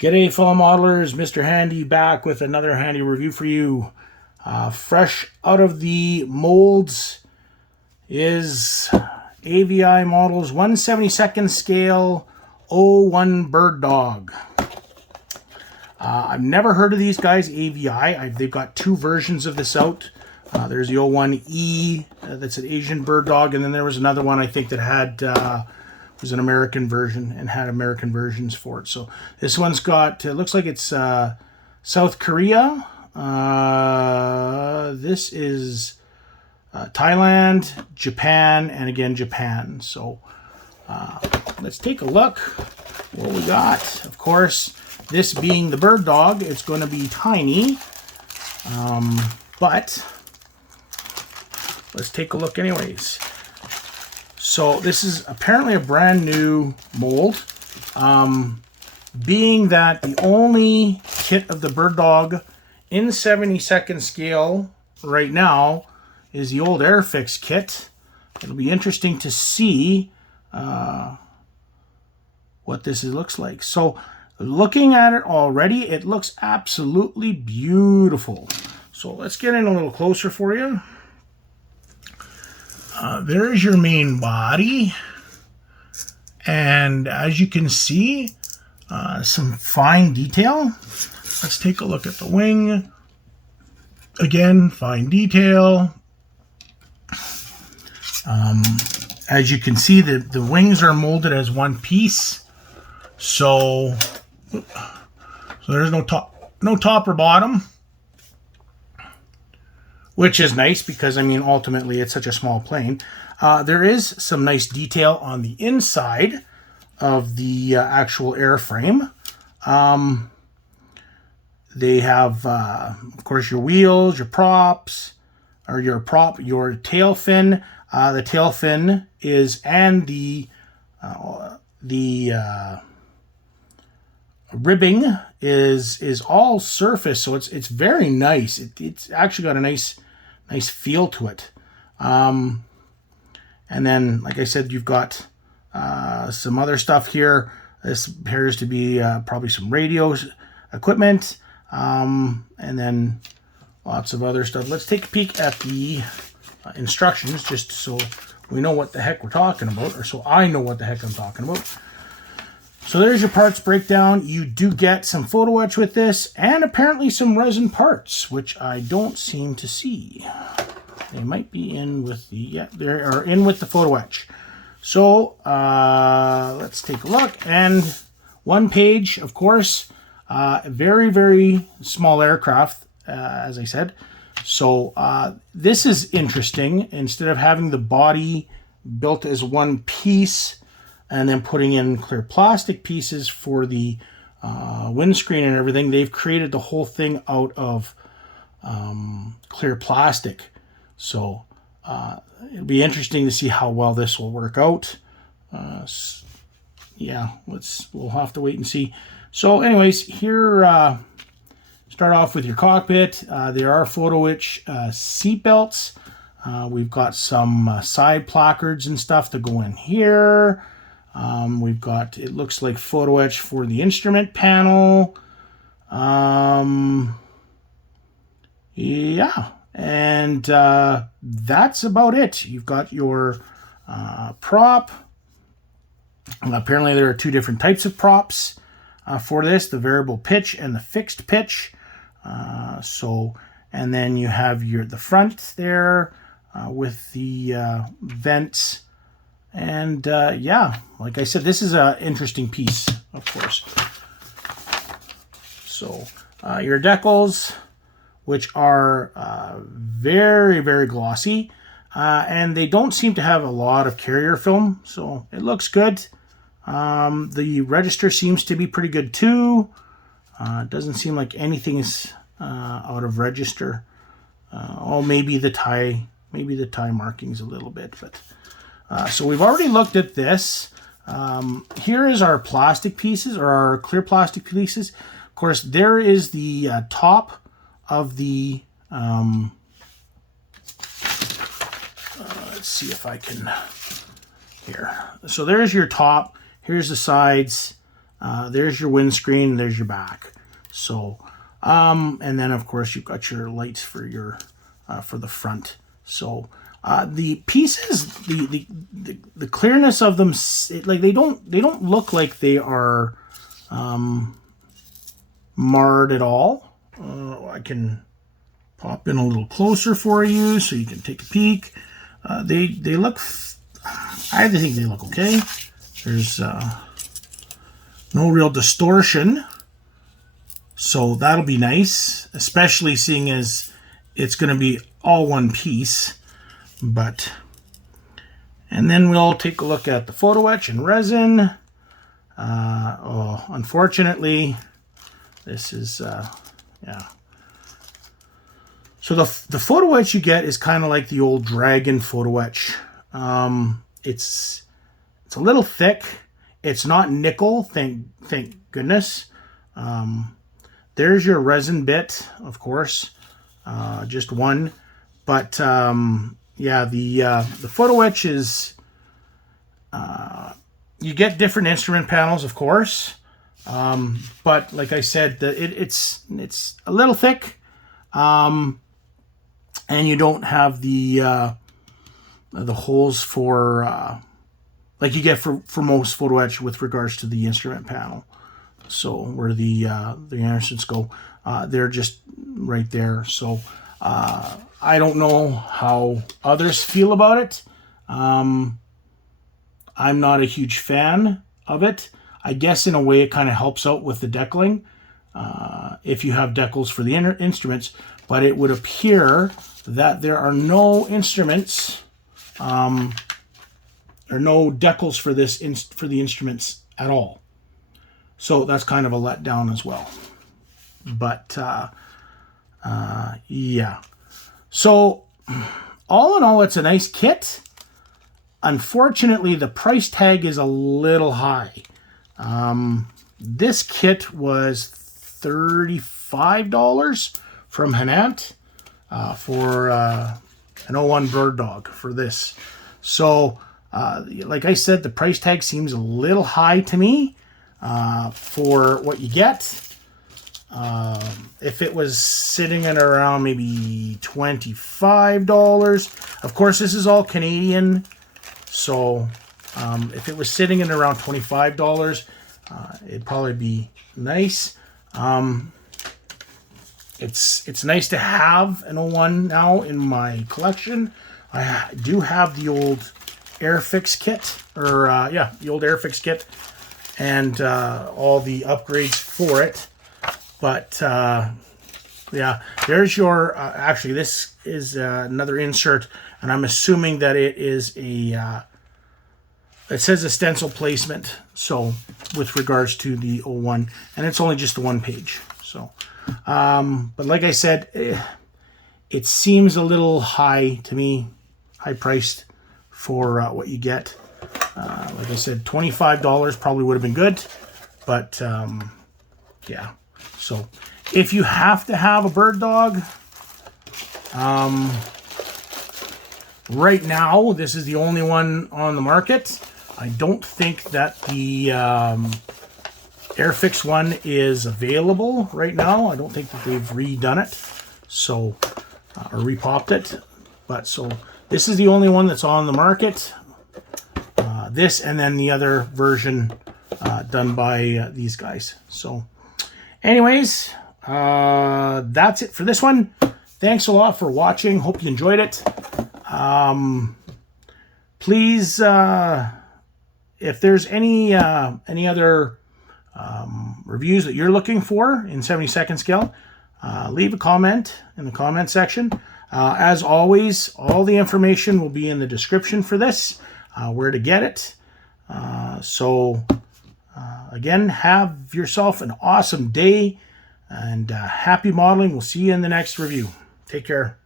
G'day fellow modelers, Mr. Handy back with another handy review for you. Fresh out of the molds is AVI Models 1/72nd scale O-1 Bird Dog. I've never heard of these guys, AVI. They've got two versions of this out. There's the O-1E, that's an Asian bird dog, and then there was another one I think that had was an American version and had American versions for it. So this one's got, it looks like it's South Korea. This is Thailand, Japan, and again Japan. So let's take a look what we got. Of course, this being the bird dog, it's going to be tiny, but let's take a look anyways. So this is apparently a brand new mold, being that the only kit of the bird dog in 72nd scale right now is the old Airfix kit. It'll be interesting to see what this looks like. So looking at it already, it looks absolutely beautiful. So let's get in a little closer for you. There's your main body, and as you can see, some fine detail. Let's take a look at the wing. Again, fine detail. As you can see, the wings are molded as one piece, so there's no top or bottom, which is nice because, I mean, ultimately it's such a small plane. There is some nice detail on the inside of the actual airframe. They have, of course, your wheels, your props, or your tail fin. The tail fin is, and the ribbing is all surface, so it's very nice. It's actually got a nice feel to it. And then, like I said, you've got some other stuff here. This appears to be probably some radio equipment, and then lots of other stuff. Let's take a peek at the instructions, just so we know what the heck we're talking about, or so I know what the heck I'm talking about. So there's your parts breakdown. You do get some photo etch with this, and apparently some resin parts, which I don't seem to see. They might be in with the, yeah, they are in with the photo etch. So let's take a look. And one page, of course, very, very small aircraft, as I said. So this is interesting. Instead of having the body built as one piece, and then putting in clear plastic pieces for the windscreen and everything, they've created the whole thing out of clear plastic. So it'll be interesting to see how well this will work out. Yeah, we'll have to wait and see. So anyways, here, start off with your cockpit. There are photo etch seat belts. We've got some side placards and stuff to go in here. We've got, it looks like photo etch for the instrument panel. Yeah, and that's about it. You've got your prop. Apparently there are two different types of props for this, the variable pitch and the fixed pitch. And then you have the front there with the vents. And yeah, like I said, this is an interesting piece, of course. So your decals, which are very, very glossy, and they don't seem to have a lot of carrier film, so it looks good. The register seems to be pretty good too. It doesn't seem like anything is out of register. Oh, maybe the tie markings a little bit, but. So we've already looked at this. Here is our plastic pieces, or our clear plastic pieces. Of course, there is the top of the, let's see if I can, here. So there's your top. Here's the sides. There's your windscreen, there's your back. So, and then of course you've got your lights for your for the front. So the pieces, the clearness of them, like they don't look like they are marred at all. I can pop in a little closer for you so you can take a peek. They look, I think they look okay. There's no real distortion, so that'll be nice, especially seeing as it's going to be all one piece. But, and then we'll take a look at the photo etch and resin. Oh, unfortunately, this is, yeah. So the photo etch you get is kind of like the old Dragon photo etch. It's a little thick. It's not nickel, thank goodness. There's your resin bit, of course, just one. But yeah, the photo etch is, you get different instrument panels, of course. But like I said, it's a little thick, and you don't have the holes for like you get for most photo etch with regards to the instrument panel. So where the instruments go, they're just right there. So I don't know how others feel about it. I'm not a huge fan of it. I guess in a way it kind of helps out with the decaling if you have decals for the instruments, but it would appear that there are no instruments or no decals for this for the instruments at all. So that's kind of a letdown as well. But yeah. So all in all, it's a nice kit. Unfortunately, the price tag is a little high. This kit was $35 from Hanant for an O-1 Bird Dog for this. So, like I said, the price tag seems a little high to me for what you get. If it was sitting at around maybe $25, of course, this is all Canadian. So, if it was sitting at around $25, it'd probably be nice. It's nice to have an O-1 now in my collection. I do have the old Airfix kit, or yeah, the old Airfix kit, and all the upgrades for it. But yeah, there's your. Actually, this is another insert, and I'm assuming that it is a. It says a stencil placement, so with regards to the O-1, and it's only just the one page. So, but like I said, it seems a little high to me, high priced for what you get. Like I said, $25 probably would have been good, but yeah. So if you have to have a bird dog, right now this is the only one on the market. I don't think that the Airfix one is available right now. I don't think that they've redone it, so or repopped it. But so this is the only one that's on the market. This and then the other version done by these guys. So anyways, that's it for this one. Thanks a lot for watching. Hope you enjoyed it. Please, if there's any other reviews that you're looking for in 70-second scale, leave a comment in the comment section. As always, all the information will be in the description for this, where to get it. So again, have yourself an awesome day, and happy modeling. We'll see you in the next review. Take care.